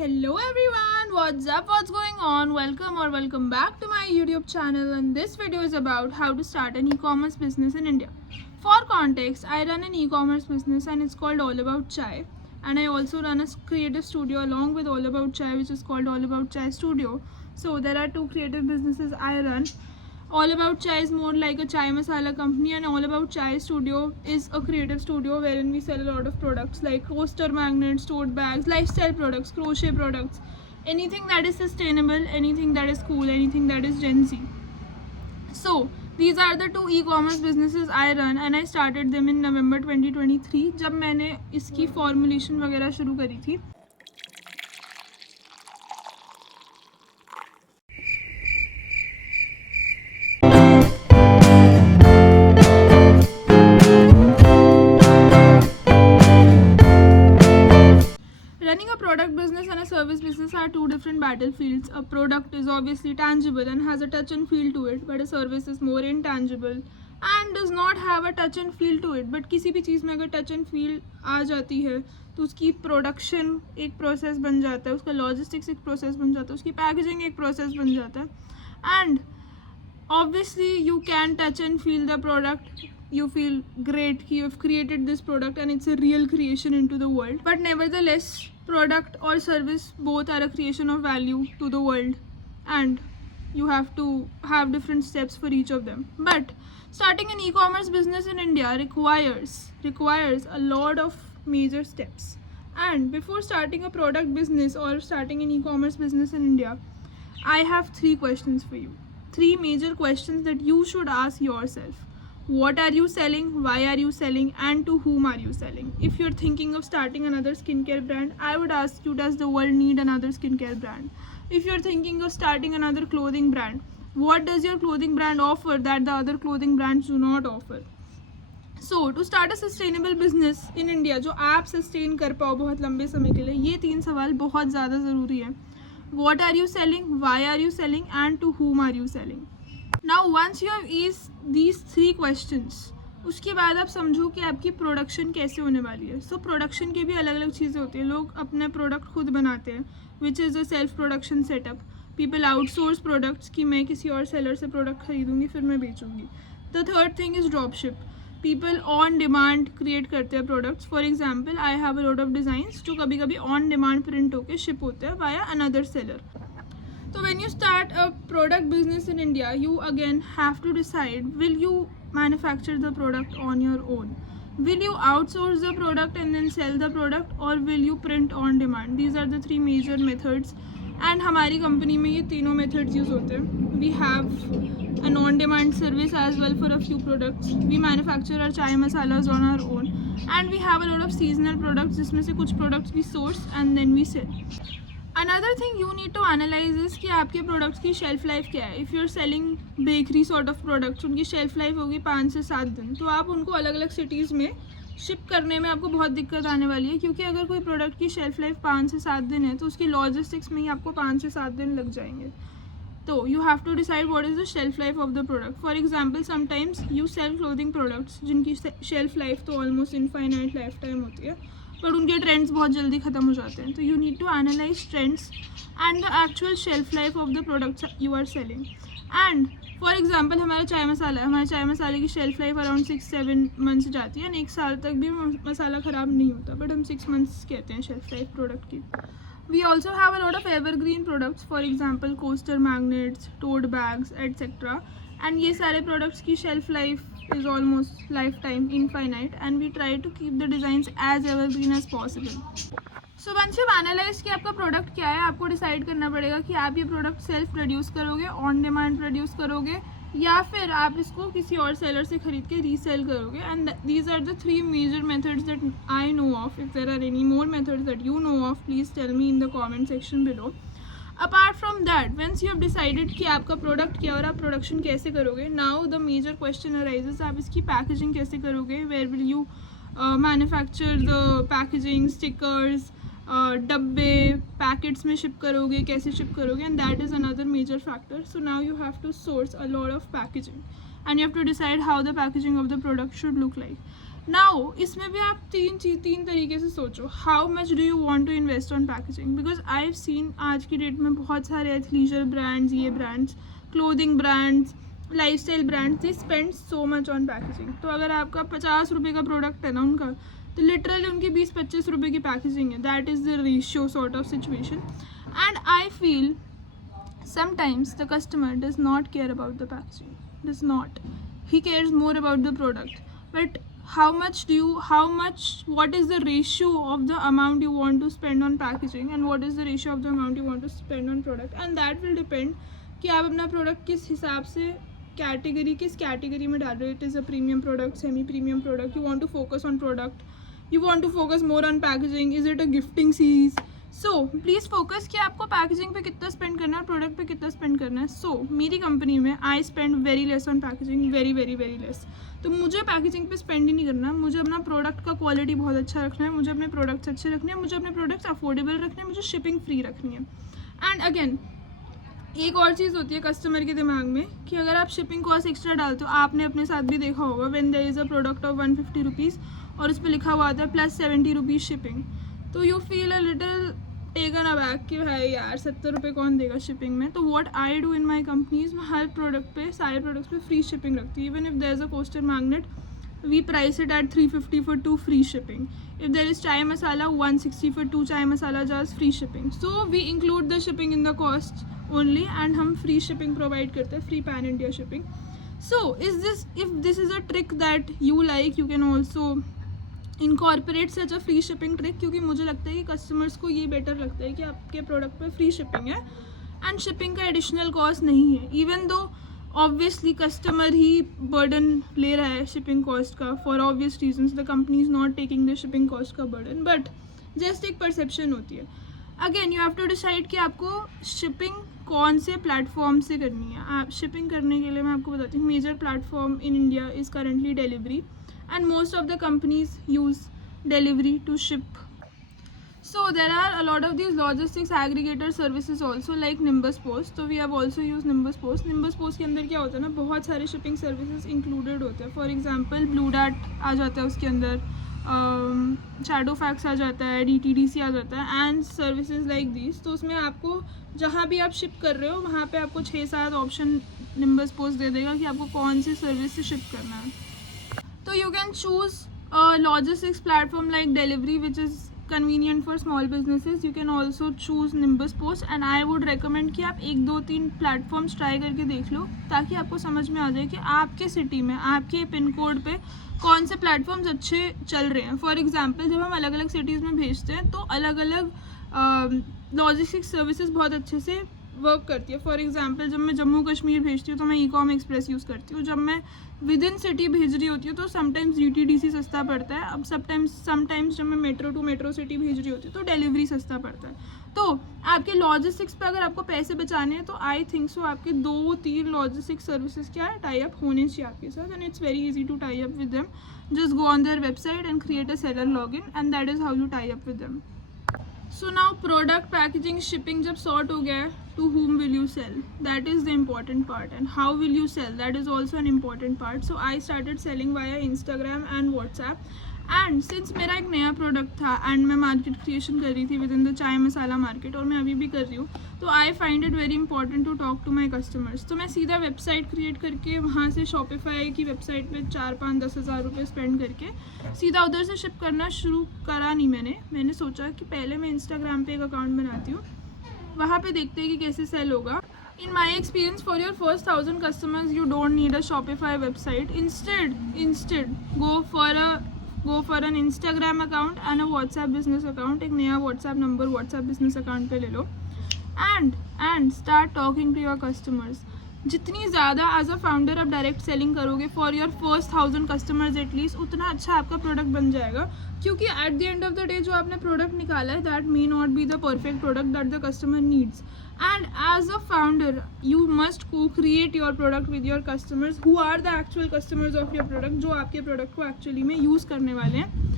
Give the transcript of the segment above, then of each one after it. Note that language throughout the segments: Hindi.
Hello everyone, what's up, what's going on? Welcome back to my YouTube channel, and this video is about how to start an e-commerce business in India. For context, I run an e-commerce business and it's called All About Chai, and I also run a creative studio along with All About Chai, which is called All About Chai Studio. So there are two creative businesses I run. All About Chai is more like a chai masala company, and All About Chai Studio is a creative studio wherein we sell a lot of products like coaster magnets, tote bags, lifestyle products, crochet products, anything that is sustainable, anything that is cool, anything that is Gen Z. So these are the two e-commerce businesses I run, and I started them in November 2023 जब मैंने इसकी formulation वगैरह शुरू करी थी. Running a product business and a service business are two different battlefields. A product is obviously tangible and has a touch and feel to it, but a service is more intangible and does not have a touch and feel to it. But किसी भी चीज़ में अगर touch and feel आ जाती है तो उसकी प्रोडक्शन एक प्रोसेस बन जाता है, उसका लॉजिस्टिक्स एक प्रोसेस बन जाता है, उसकी पैकेजिंग एक प्रोसेस बन जाता है. And obviously you can touch and feel the product. You feel great, you have created this product and it's a real creation into the world. But nevertheless, product or service both are a creation of value to the world, and you have to have different steps for each of them. But starting an e-commerce business in India requires a lot of major steps. And before starting a product business or starting an e-commerce business in India, I have three questions for you. Three major questions that you should ask yourself. What are you selling, why are you selling, and to whom are you selling? If you're thinking of starting another skincare brand, I would ask you, does the world need another skincare brand? If you're thinking of starting another clothing brand, what does your clothing brand offer that the other clothing brands do not offer? So to start a sustainable business in India जो आप sustain कर पाओ बहुत लंबे समय के लिए, ये तीन सवाल बहुत ज़्यादा ज़रूरी है. What are you selling, why are you selling, and to whom are you selling? Now once you have asked these three questions, उसके बाद आप समझो कि आपकी प्रोडक्शन कैसे होने वाली है. सो प्रोडक्शन के भी अलग अलग चीज़ें होती है. लोग अपने प्रोडक्ट खुद बनाते हैं, which is a self production setup. People outsource products कि मैं किसी और सेलर से प्रोडक्ट खरीदूंगी फिर मैं बेचूंगी. The third thing is drop ship. People on demand create करते हैं products. For example, I have a lot of designs जो कभी कभी ऑन डिमांड प्रिंट होकर शिप होते हैं via another seller. So when you start a product business in India, you again have to decide, will you manufacture the product on your own? Will you outsource the product and then sell the product, or will you print on demand? These are the three major methods, and हमारी कंपनी में ये तीनों methods use होते हैं. We have an on-demand service as well for a few products. We manufacture our chai masalas on our own, and we have a lot of seasonal products जिसमें से कुछ products we source and then we sell. Another thing you need to analyze is कि आपके प्रोडक्ट्स की शेल्फ लाइफ क्या है. If you are selling bakery sort of products, उनकी शेल्फ लाइफ होगी 5 से 7 दिन. तो आप उनको अलग अलग सिटीज़ में शिप करने में आपको बहुत दिक्कत आने वाली है, क्योंकि अगर कोई प्रोडक्ट की शेल्फ लाइफ 5 से 7 दिन है तो उसकी लॉजिस्टिक्स में ही आपको 5 से 7 दिन लग जाएंगे. तो you have to decide what is the shelf life of the product. For example, sometimes you sell clothing products जिनकी शेल्फ लाइफ तो ऑलमोस्ट इनफाइनाइट लाइफ टाइम होती है, बट उनके ट्रेंड्स बहुत जल्दी ख़त्म हो जाते हैं. तो you need to analyse trends and the actual shelf life of the products you are selling. And for example, हमारा चाय मसाला है. हमारे चाय मसाले की शेल्फ लाइफ अराउंड 6-7 मंथ्स जाती है, एंड 1 साल तक भी मसाला ख़राब नहीं होता, बट हम 6 मंथ्स कहते हैं शेल्फ लाइफ प्रोडक्ट की. We also have a lot of evergreen products, for example coaster magnets, tote bags, etc. And ये सारे products की shelf life is almost lifetime, infinite, and we try to keep the designs as evergreen as possible. So once you've analyzed कि आपका product क्या है, आपको decide करना पड़ेगा कि आप ये product self produce करोगे, on demand produce करोगे, या फिर आप इसको किसी और सेलर से खरीद के रीसेल करोगे. And these are the three major methods that I know of. If there are any more methods that you know of, please tell me in the comment section below. Apart from that, once you have decided कि आपका प्रोडक्ट क्या और आप प्रोडक्शन कैसे करोगे, now the major question arises, आप इसकी पैकेजिंग कैसे करोगे. Where will you manufacture the packaging, stickers, डब्बे पैकेट्स में शिप करोगे, कैसे शिप करोगे, and that is another major factor. So now you have to source a lot of packaging and you have to decide how the packaging of the product should look like. Now इसमें भी आप तीन तरीके से सोचो, how much do you want to invest on packaging, because I have seen आज की डेट में बहुत सारे एथलीजर ब्रांड्स, ये brands, clothing brands, lifestyle brands, they spend so much on packaging. तो अगर आपका 50 रुपये का प्रोडक्ट है ना उनका, तो लिटरली उनकी 20-25 रुपये की पैकेजिंग है. That is the ratio sort of situation. And I feel sometimes the customer does not care about the packaging, does not, he cares more about the product. But what is the ratio of the amount you want to spend on packaging and what is the ratio of the amount you want to spend on product, and that will depend कि आप अपना प्रोडक्ट किस हिसाब से किस कैटेगरी में डाल रहे हो. It is a premium product, semi premium product, you want to focus on product, you want to focus more on packaging, is it a gifting series. So please focus कि आपको पैकेजिंग पे कितना स्पेंड करना है, प्रोडक्ट पे कितना स्पेंड करना है. सो मेरी कंपनी में I spend very less on packaging, very very very less. तो मुझे पैकेजिंग पे स्पेंड ही नहीं करना, मुझे अपना प्रोडक्ट का क्वालिटी बहुत अच्छा रखना है, मुझे अपने प्रोडक्ट्स अच्छे रखने हैं, मुझे अपने प्रोडक्ट्स अफोर्डेबल रखने हैं, मुझे शिपिंग फ्री रखनी है. एंड अगेन एक और चीज़ होती है कस्टमर के दिमाग में कि अगर आप शिपिंग कॉस्ट एक्स्ट्रा डालते हो, आपने अपने साथ भी देखा होगा, when there is a product of 150 rupees और उस पर लिखा हुआ आता है प्लस 70 रुपीज़ शिपिंग, तो you feel a little taken aback कि भाई यार 70 रुपये कौन देगा शिपिंग में. तो what I do in my companies, मैं हर प्रोडक्ट पे, सारे प्रोडक्ट्स पे फ्री शिपिंग रखती हूँ. Even if there is a poster magnet, we price it at 350 for 2 free shipping. If there is chai masala, 160 for 2 chai masala jars, free shipping. So we include the shipping in the cost only and हम free shipping provide करते हैं, free pan India shipping. So if this is a trick that you like, you can also incorporate such a free shipping trick, क्योंकि मुझे लगता है कि कस्टमर्स को ये बेटर लगता है कि आपके प्रोडक्ट पे फ्री शिपिंग है एंड शिपिंग का एडिशनल कॉस्ट नहीं है. इवन दो ऑब्वियसली कस्टमर ही बर्डन ले रहा है शिपिंग कॉस्ट का, for obvious reasons the company is not taking the shipping cost का बर्डन, बट जस्ट एक परसेप्शन होती है. Again you have to decide कि आपको शिपिंग कौन से प्लेटफॉर्म से करनी है. आप शिपिंग करने के लिए मैं आपको बताती हूँ, major platform in India is currently Delhivery and most of the companies use Delhivery to ship. So there are a lot of these logistics aggregator services also like Nimbus Post. So we have also used Nimbus Post. Nimbus Post के अंदर क्या होता है ना, बहुत सारे शिपिंग सर्विसेज इंक्लूडेड होते हैं. फॉर एग्जांपल ब्लू डार्ट आ जाता है उसके अंदर, शैडो फैक्स आ जाता है, DTDC आ जाता है एंड सर्विसेज लाइक दिस. तो उसमें आपको जहाँ भी आप शिप कर रहे हो वहाँ पे आपको 6-7 ऑप्शन Nimbus Post दे देगा कि आपको कौन सी सर्विस से शिप करना है. तो you can choose logistics platform like Delhivery which is convenient for small businesses. You can also choose Nimbus Post and I would recommend कि आप 1-2-3 प्लेटफॉर्म्स ट्राई करके देख लो ताकि आपको समझ में आ जाए कि आपके सिटी में, आपके पिन कोड पे कौन से प्लेटफॉर्म्स अच्छे चल रहे हैं. फॉर एग्जांपल जब हम अलग अलग सिटीज़ में भेजते हैं तो अलग अलग लॉजिस्टिक्स सर्विसेज बहुत अच्छे से वर्क करती है. फॉर एग्जांपल जब मैं जम्मू कश्मीर भेजती हूँ तो मैं ecom एक्सप्रेस यूज़ करती हूँ. जब मैं विद इन सिटी भेज रही होती हूँ तो समटाइम्स DTDC सस्ता पड़ता है. अब समटाइम्स जब मैं मेट्रो टू मेट्रो सिटी भेज रही होती हूँ तो डिलीवरी सस्ता पड़ता है. तो आपके लॉजिस्टिक्स पे अगर आपको पैसे बचाने हैं तो आई थिंक सो आपके 2-3 लॉजिस्टिक्स सर्विसेज क्या है, टाई अप होने चाहिए आपके साथ and it's very easy to tie up with them. Just go on their website and create a seller login and that is how you tie up with them. So now product packaging shipping जब sort हो गया है, to whom will you sell, that is the important part, and how will you sell, that is also an important part. So I started selling via Instagram and WhatsApp and since मेरा एक नया प्रोडक्ट था एंड मैं मार्केट क्रिएशन कर रही थी विद इन द चाय मसाला मार्केट और मैं अभी भी कर रही हूँ, तो I find it very important to talk to my customers. तो मैं सीधा वेबसाइट क्रिएट करके वहाँ से शॉपिफाई की वेबसाइट पे 4-5-10 हज़ार रुपये स्पेंड करके सीधा उधर से शिप करना शुरू करा नहीं. मैंने सोचा कि पहले मैं इंस्टाग्राम पे एक अकाउंट बनाती हूँ, वहाँ पे देखते हैं कि कैसे सेल होगा. In my experience, for your first 1,000 customers, you don't need a Shopify website. Instead, go for an Instagram account and a WhatsApp business account. एक नया WhatsApp number WhatsApp business account पे ले लो and start talking to your customers. जितनी ज़्यादा एज अ फाउंडर आप डायरेक्ट सेलिंग करोगे for your first 1,000 customers at least, उतना अच्छा आपका प्रोडक्ट बन जाएगा. क्योंकि at the end of the day जो आपने प्रोडक्ट निकाला है that may not be the perfect product that the customer needs. And as a founder you must को create your product with your customers who are the actual customers of your product, जो आपके प्रोडक्ट को एक्चुअली में यूज़ करने वाले हैं.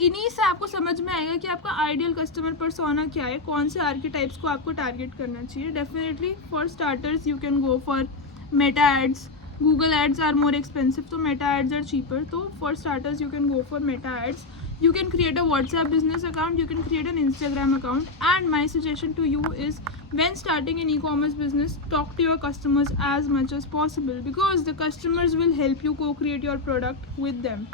इन्हीं से आपको समझ में आएगा कि आपका आइडियल कस्टमर पर्सोना क्या है, कौन से आर्किटाइप्स को आपको टारगेट करना चाहिए. Definitely for starters you can go for Meta ads, Google ads are more expensive, so Meta ads are cheaper. So for starters, you can go for Meta ads. You can create a WhatsApp business account, you can create an Instagram account, and my suggestion to you is, when starting an e-commerce business, talk to your customers as much as possible, because the customers will help you co-create your product with them.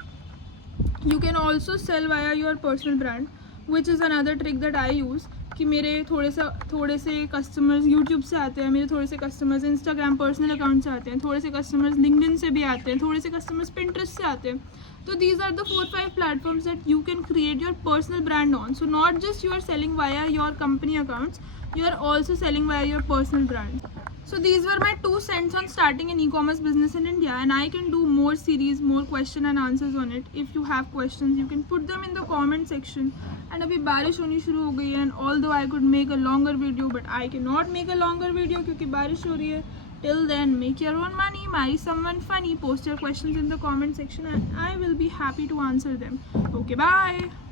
You can also sell via your personal brand, which is another trick that I use. कि मेरे थोड़े से कस्टमर्स यूट्यूब से आते हैं, मेरे थोड़े से कस्टमर्स इंस्टाग्राम पर्सनल अकाउंट से आते हैं, थोड़े से कस्टमर्स लिंक्डइन से भी आते हैं, थोड़े से कस्टमर्स पिंटरेस्ट से आते हैं. तो these are the 4-5 platforms that you can create your personal brand on. So not just you are selling via your company accounts, you are also selling via your personal brand. So these were my 2 cents on starting an e-commerce business in India, and I can do more series, more question and answers on it. If you have questions, you can put them in the comment section. And अभी बारिश होनी शुरू हो गई है, and although I could make a longer video, but I cannot make a longer video क्योंकि बारिश हो रही है. Till then, make your own money, marry someone funny, post your questions in the comment section, and I will be happy to answer them. Okay, bye.